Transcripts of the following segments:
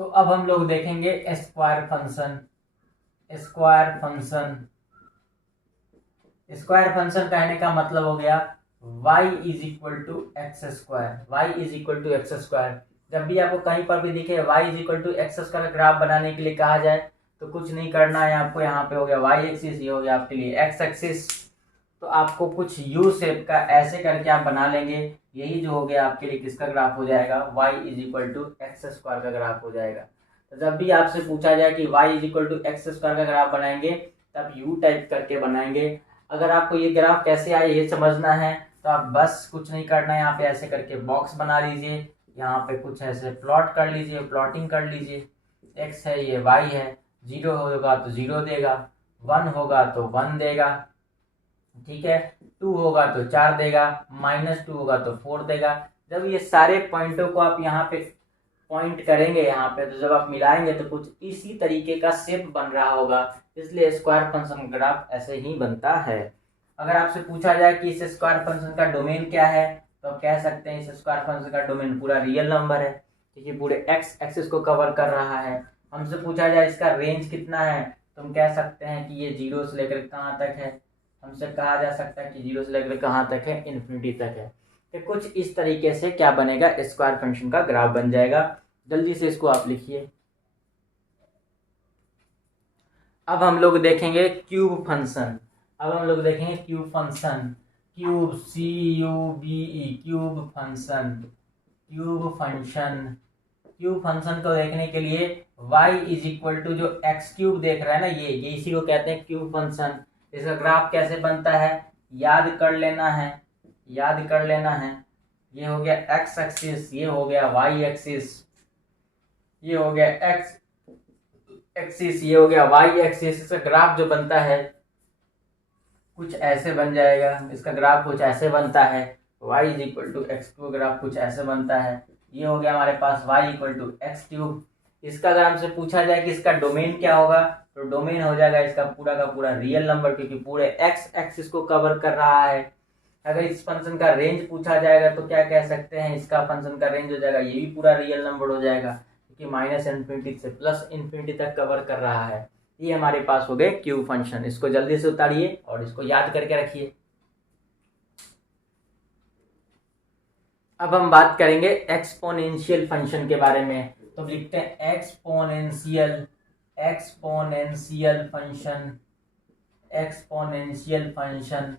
तो अब हम लोग देखेंगे square function. Square function square function कहने का मतलब हो गया y is equal to x square. Y is equal to x square. जब भी आपको कहीं पर भी दिखे y is equal to x square graph बनाने के लिए कहा जाए तो कुछ नहीं करना है आपको। यहाँ पे हो गया y एक्सिस, ये हो गया आपके लिए x एक्सिस। तो आपको कुछ u शेप का ऐसे करके आप बना लेंगे, यही जो हो गया आपके लिए किसका ग्राफ हो जाएगा, y is equal to x square का ग्राफ हो जाएगा। तो जब भी आपसे पूछा जाए कि y is equal to x square का ग्राफ बनाएंगे तब u टाइप करके बनाएंगे। अगर आपको ये ग्राफ कैसे आए ये समझना है तो आप बस कुछ नहीं करना है, यहाँ पे ऐसे करके बॉक्स बना लीजिए, यहाँ पे कुछ ऐसे प्लॉट कर लीजिए, प्लॉटिंग कर लीजिए। x है, ये y है, 0 होगा तो 0 देगा, 1 होगा तो 1 देगा, ठीक है, 2 होगा तो 4 देगा, -2 होगा तो 4 देगा। जब ये सारे पॉइंटों को आप यहाँ पे पॉइंट करेंगे यहाँ पे, तो जब आप मिलाएंगे तो कुछ इसी तरीके का शेप बन रहा होगा, इसलिए स्क्वायर फंक्शन ग्राफ ऐसे ही बनता है। अगर आपसे पूछा जाए कि इस स्क्वायर फंक्शन का डोमेन क्या है तो आप कह सकते हैं इस स्क्वायर फंक्शन का डोमेन पूरा रियल नंबर है, क्योंकि पूरे एक्स एक्सिस को कवर कर रहा है। हमसे पूछा जाए इसका रेंज कितना है तो हम कह सकते हैं कि ये 0 से लेकर कहाँ तक है, हमसे कहा जा सकता है कि 0 से लेकर कहाँ तक है, इन्फिनिटी तक है। तो कुछ इस तरीके से क्या बनेगा, स्क्वायर फंक्शन का ग्राफ बन जाएगा। जल्दी से इसको आप लिखिए। अब हम लोग देखेंगे क्यूब फंक्शन। अब हम लोग देखेंगे cube function, cube CUBE, cube function. Cube function cube function को देखने के लिए y इज इक्वल टू जो एक्स क्यूब देख रहा है ना, ये इसी को कहते हैं क्यूब फंक्शन। इसका ग्राफ कैसे बनता है याद कर लेना है, याद कर लेना है। ये हो गया एक्स एक्सिस, ये हो गया y एक्सिस, ये हो गया एक्स एक्सिस, ये हो गया y एक्सिस। इसका ग्राफ जो बनता है कुछ ऐसे बन जाएगा, इसका ग्राफ कुछ ऐसे बनता है, y is equal to x cube, graph कुछ ऐसे बनता है। ये हो गया हमारे पास y equal to x cube. इसका अगर हमसे पूछा जाए कि इसका डोमेन क्या होगा तो डोमेन हो जाएगा इसका पूरा का पूरा रियल नंबर, क्योंकि पूरे एक्स एक्सिस को कवर कर रहा है। अगर इस फंक्शन का रेंज पूछा जाएगा तो क्या कह सकते हैं, इसका फंक्शन का रेंज हो जाएगा, ये भी पूरा रियल नंबर हो जाएगा, क्योंकि -∞ से +∞ तक कवर कर रहा है। ये हमारे पास हो गए क्यूब फंक्शन। इसको जल्दी से उतारिए और इसको याद करके रखिए। अब हम बात करेंगे एक्सपोनेंशियल फंक्शन के बारे में। तो लिखते हैं एक्सपोनेंशियल फंक्शन। एक्सपोनेंशियल फंक्शन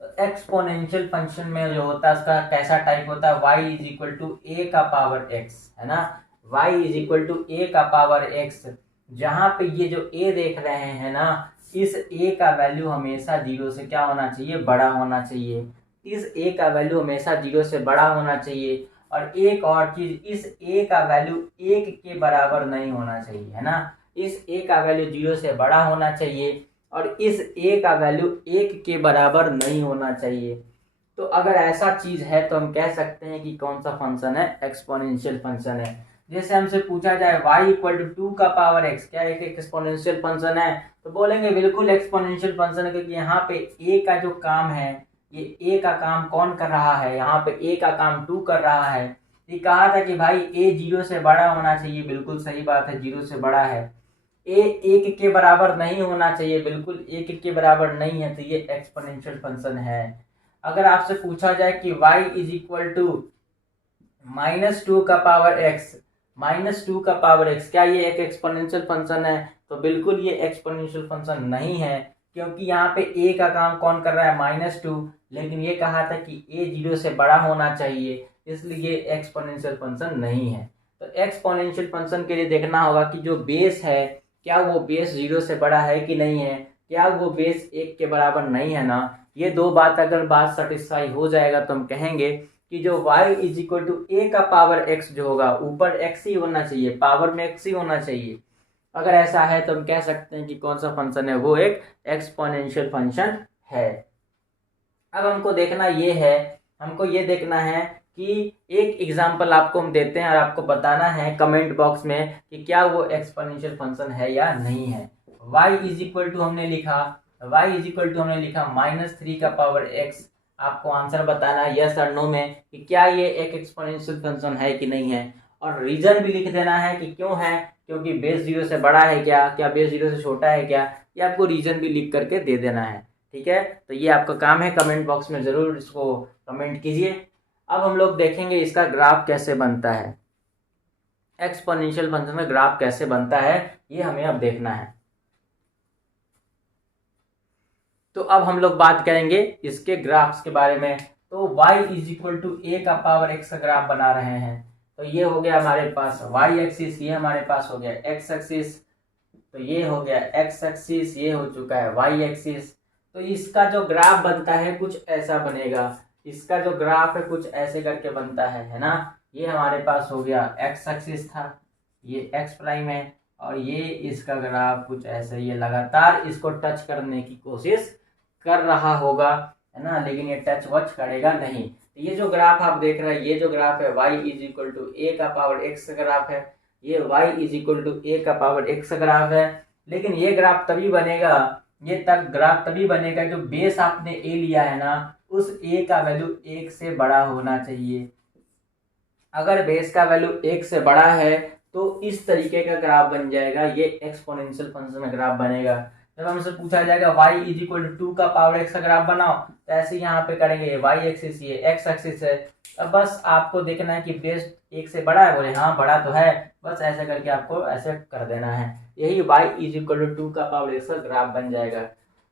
तो एक्सपोनेंशियल फंक्शन में जो होता है उसका कैसा टाइप होता है, y इज इक्वल टू ए का पावर x, है ना, y इज इक्वल टू ए का पावर x। जहां पे ये जो a देख रहे हैं ना, इस a का वैल्यू हमेशा 0 से क्या होना चाहिए, बड़ा होना चाहिए। इस a का वैल्यू हमेशा 0 से बड़ा होना चाहिए। और एक और चीज, इस a का वैल्यू 1 के बराबर नहीं होना चाहिए, है ना। इस a का वैल्यू 0 से बड़ा होना चाहिए और इस a का वैल्यू 1 के बराबर नहीं होना चाहिए। तो अगर ऐसा चीज है तो हम कह सकते हैं कि कौन सा फंक्शन है, एक्सपोनेंशियल फंक्शन है। जैसे हमसे पूछा जाए y इक्वल टू 2 का पावर x, क्या एक एक्सपोनेंशियल फंक्शन है, तो बोलेंगे बिल्कुल एक्सपोनेंशियल फंक्शन है, क्योंकि यहाँ पे a का जो काम है, ये a का काम कौन कर रहा है, यहाँ पे a का काम 2 कर रहा है। ये कहा था कि भाई a 0 से बड़ा होना चाहिए, बिल्कुल सही बात है, 0 से बड़ा है। a 1 के बराबर नहीं होना चाहिए, बिल्कुल 1 के बराबर नहीं है, तो ये एक्सपोनेंशियल फंक्शन है। अगर आपसे पूछा जाए कि y इज इक्वल टू -2 का पावर x, -2 का पावर x, क्या ये एक एक्सपोनेंशियल फंक्शन है, तो बिल्कुल ये एक्सपोनेंशियल फंक्शन नहीं है, क्योंकि यहाँ पे a का काम कौन कर रहा है, -2, लेकिन ये कहा था कि a 0 से बड़ा होना चाहिए, इसलिए ये एक्सपोनेंशियल फंक्शन नहीं है। तो एक्सपोनेंशियल फंक्शन के लिए देखना होगा कि जो बेस है क्या वो बेस 0 से बड़ा है कि नहीं है, क्या वो बेस 1 के बराबर नहीं है ना। ये दो बात अगर बात सेटिस्फाई हो जाएगा तो हम कहेंगे कि जो y इज इक्वल टू ए का पावर x जो होगा, ऊपर x ही होना चाहिए, पावर में x ही होना चाहिए। अगर ऐसा है तो हम कह सकते हैं कि कौन सा फंक्शन है, वो एक एक्सपोनेंशियल फंक्शन है। अब हमको देखना ये है, हमको ये देखना है कि एक एग्जाम्पल आपको हम देते हैं और आपको बताना है कमेंट बॉक्स में कि क्या वो एक्सपोनेंशियल फंक्शन है या नहीं है। y इज इक्वल टू हमने लिखा, -3 का पावर x। आपको आंसर बताना है यस और नो में कि क्या ये एक एक्सपोनेंशियल फंक्शन है कि नहीं है। और रीजन भी लिख देना है कि क्यों है, क्योंकि बेस 0 से बड़ा है क्या बेस 0 से छोटा है क्या, ये आपको रीजन भी लिख करके दे देना है। ठीक है, तो ये आपका काम है, कमेंट बॉक्स में ज़रूर इसको कमेंट कीजिए। अब हम लोग देखेंगे इसका ग्राफ कैसे बनता है, एक्सपोनेंशियल फंक्शन में ग्राफ कैसे बनता है, ये हमें अब देखना है। तो अब हम लोग बात करेंगे इसके ग्राफ्स के बारे में। तो y इज इक्वल टू ए का पावर x का ग्राफ बना रहे हैं। तो ये हो गया हमारे पास y एक्सिस, ये हमारे पास हो गया x एक्सिस, तो ये हो गया x एक्सिस, ये हो चुका है y एक्सिस। तो इसका जो ग्राफ बनता है कुछ ऐसा बनेगा, इसका जो ग्राफ है कुछ ऐसे करके बनता है ना। ये हमारे पास हो गया x एक्सिस था, ये x प्राइम है, और ये इसका ग्राफ कुछ ऐसे, ये लगातार इसको टच करने की कोशिश कर रहा होगा, है ना, लेकिन ये टच वच करेगा नहीं। तो ये जो ग्राफ आप देख रहे हैं, ये जो ग्राफ है y इज इक्वल टू ए का पावर x का ग्राफ है, ये y इज इक्वल टू ए का पावर x का ग्राफ है। लेकिन ये ग्राफ तभी बनेगा, ये तक ग्राफ तभी बनेगा जो बेस आपने a लिया है ना, उस a का वैल्यू 1 से बड़ा होना चाहिए। अगर बेस का वैल्यू 1 से बड़ा है तो इस तरीके का ग्राफ बन जाएगा, ये एक्सपोनेंशियल फंक्शन में ग्राफ बनेगा। जब हमसे पूछा जाएगा y इज इक्वल टू 2 का पावर x का ग्राफ बनाओ, तो ऐसे यहाँ पे करेंगे, y एक्सिस ये x एक्सिस है। अब बस आपको देखना है कि बेस 1 से बड़ा है, बोले हाँ बड़ा तो है, बस ऐसे करके आपको ऐसे कर देना है, यही y इज इक्वल टू 2 का पावर x का ग्राफ बन जाएगा।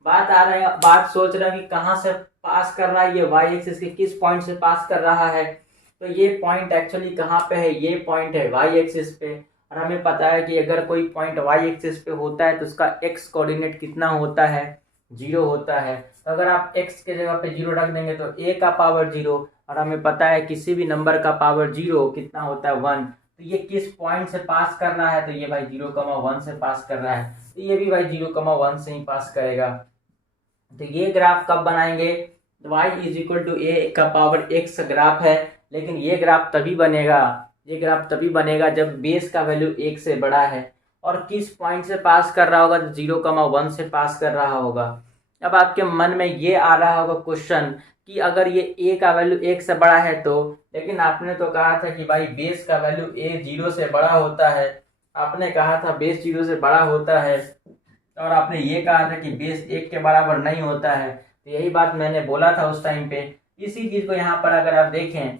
बात सोच रहे हैं कि कहाँ से पास कर रहा है, ये y एक्सिस के किस पॉइंट से पास कर रहा है। तो ये पॉइंट एक्चुअली कहाँ पे है, ये पॉइंट है y एक्सिस पे, और हमें पता है कि अगर कोई पॉइंट y एक्सिस पे होता है तो उसका x कोऑर्डिनेट कितना होता है, 0 होता है। तो अगर आप x के जगह पे 0 रख देंगे तो a का पावर 0, और हमें पता है किसी भी नंबर का पावर 0 कितना होता है 1। तो ये किस पॉइंट से पास कर रहा है, तो ये भाई 0,1 से पास कर रहा है, तो ये भी भाई 0,1 से ही पास करेगा। तो ये ग्राफ कब बनाएंगे, y इज इक्वल टू ए का पावर x ग्राफ है, लेकिन ये ग्राफ तभी बनेगा जब बेस का वैल्यू 1 से बड़ा है, और किस पॉइंट से पास कर रहा होगा, तो 0,1 से पास कर रहा होगा। अब आपके मन में ये आ रहा होगा क्वेश्चन कि अगर ये a का वैल्यू 1 से बड़ा है तो, लेकिन आपने तो कहा था कि भाई बेस का वैल्यू a 0 से बड़ा होता है, आपने कहा था बेस 0 से बड़ा होता है, और आपने ये कहा था कि बेस 1 के बराबर नहीं होता है। तो यही बात मैंने बोला था उस टाइम पे। इसी चीज को यहाँ पर अगर आप देखें,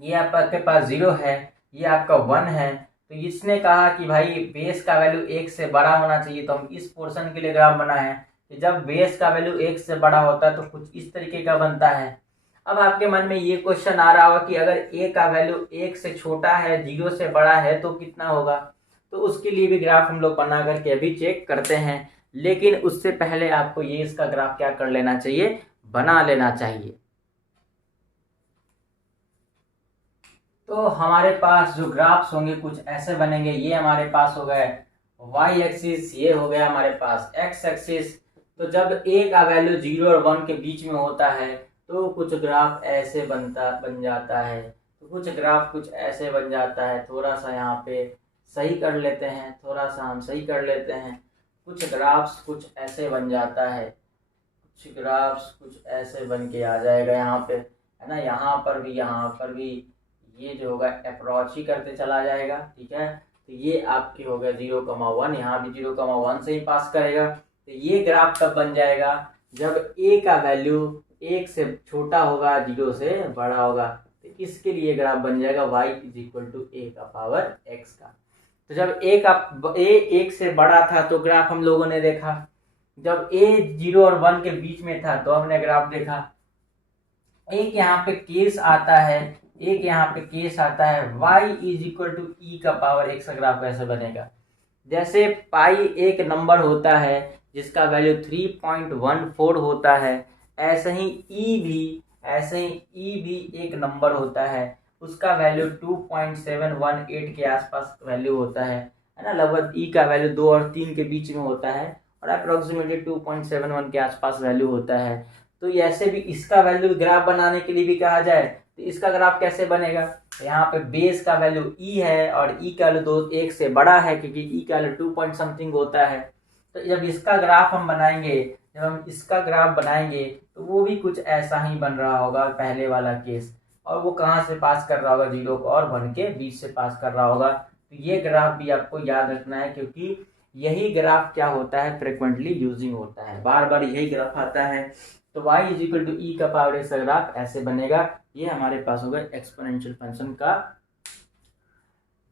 ये आपके पास 0 है, ये आपका 1 है, तो इसने कहा कि भाई बेस का वैल्यू 1 से बड़ा होना चाहिए, तो हम इस पोर्शन के लिए ग्राफ बनाए हैं कि जब बेस का वैल्यू 1 से बड़ा होता है तो कुछ इस तरीके का बनता है। अब आपके मन में ये क्वेश्चन आ रहा होगा कि अगर a का वैल्यू 1 से छोटा है, 0 से बड़ा है, तो कितना होगा। तो उसके लिए भी ग्राफ हम लोग बना करके अभी चेक करते हैं, लेकिन उससे पहले आपको ये इसका ग्राफ क्या कर लेना चाहिए, बना लेना चाहिए। तो हमारे पास जो ग्राफ्स होंगे कुछ ऐसे बनेंगे, ये हमारे पास हो गए y एक्सिस, ये हो गया हमारे पास x एक्सिस। तो जब a का वैल्यू 0 और 1 के बीच में होता है तो कुछ ग्राफ ऐसे बन जाता है, तो कुछ ग्राफ कुछ ऐसे बन जाता है। थोड़ा सा यहाँ पे सही कर लेते हैं, थोड़ा सा हम सही कर लेते हैं। कुछ ग्राफ्स कुछ ऐसे बन जाता है, कुछ ग्राफ्स कुछ ऐसे बन के आ जाएगा यहाँ पे, है ना। यहाँ पर भी ये जो होगा अप्रोच ही करते चला जाएगा, ठीक है। तो ये आपके हो गया 0,1, यहाँ भी 0,1 से ही पास करेगा। तो ये ग्राफ कब बन जाएगा, जब a का वैल्यू 1 से छोटा होगा, 0 से बड़ा होगा। तो इसके लिए ग्राफ बन जाएगा y इज इक्वल टू ए का पावर x का। तो जब a 1 से बड़ा था तो ग्राफ हम लोगों ने देखा, जब a 0 और 1 के बीच में था तो हमने ग्राफ देखा। एक यहाँ पे केस आता है y इज इक्वल टू ई का पावर x का ग्राफ कैसे बनेगा। जैसे पाई एक नंबर होता है जिसका वैल्यू 3.14 होता है, ऐसे ही ई भी एक नंबर होता है, उसका वैल्यू 2.718 के आसपास वैल्यू होता है ना। लगभग ई का वैल्यू 2 और 3 के बीच में होता है, और अप्रोक्सीमेटली 2.71 के आसपास वैल्यू होता है। तो ऐसे भी इसका वैल्यू ग्राफ बनाने के लिए भी कहा जाए तो इसका ग्राफ कैसे बनेगा। तो यहाँ पे बेस का वैल्यू ई है और ई का वैल्यू 1 से बड़ा है, क्योंकि ई का वैल्यू 2 पॉइंट समथिंग होता है। तो जब इसका ग्राफ हम बनाएंगे तो वो भी कुछ ऐसा ही बन रहा होगा, पहले वाला केस। और वो कहाँ से पास कर रहा होगा, 0 को और 1 के बीच से पास कर रहा होगा। तो ये ग्राफ भी आपको याद रखना है, क्योंकि यही ग्राफ क्या होता है, फ्रिक्वेंटली यूजिंग होता है, बार बार यही ग्राफ आता है। तो y इज इक्वल टू ई का पावर एक्स का ग्राफ ऐसे बनेगा। ये हमारे पास होगा एक्सपोनेंशियल फंक्शन का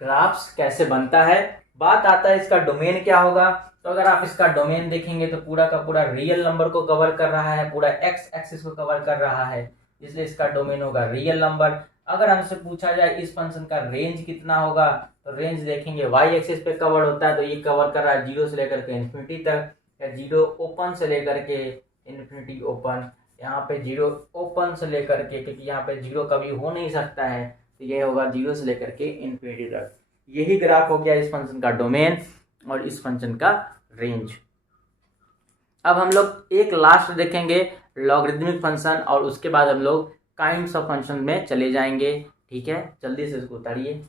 ग्राफ्स कैसे बनता है। बात आता है इसका डोमेन क्या होगा। तो अगर आप इसका डोमेन देखेंगे तो पूरा का पूरा रियल नंबर को कवर कर रहा है, पूरा एक्स एक्सिस को कवर कर रहा है, इसलिए इसका डोमेन होगा रियल नंबर। अगर हमसे पूछा जाए इस फंक्शन का रेंज कितना होगा, तो रेंज देखेंगे वाई एक्सिस पे कवर होता है, तो ये कवर कर रहा है 0 से लेकर के इन्फिनिटी तक, या 0 ओपन से लेकर के इन्फिनिटी ओपन, यहाँ पे 0 ओपन से लेकर के, क्योंकि यहाँ पे 0 कभी हो नहीं सकता है, तो ये होगा 0 से लेकर के इन्फिनिटी तक। यही ग्राफ हो गया इस फंक्शन का डोमेन और इस फंक्शन का रेंज। अब हम लोग एक लास्ट देखेंगे लॉगरिदमिक फंक्शन, और उसके बाद हम लोग काइंड्स ऑफ फंक्शन में चले जाएंगे। ठीक है, जल्दी से इसको उतारिए।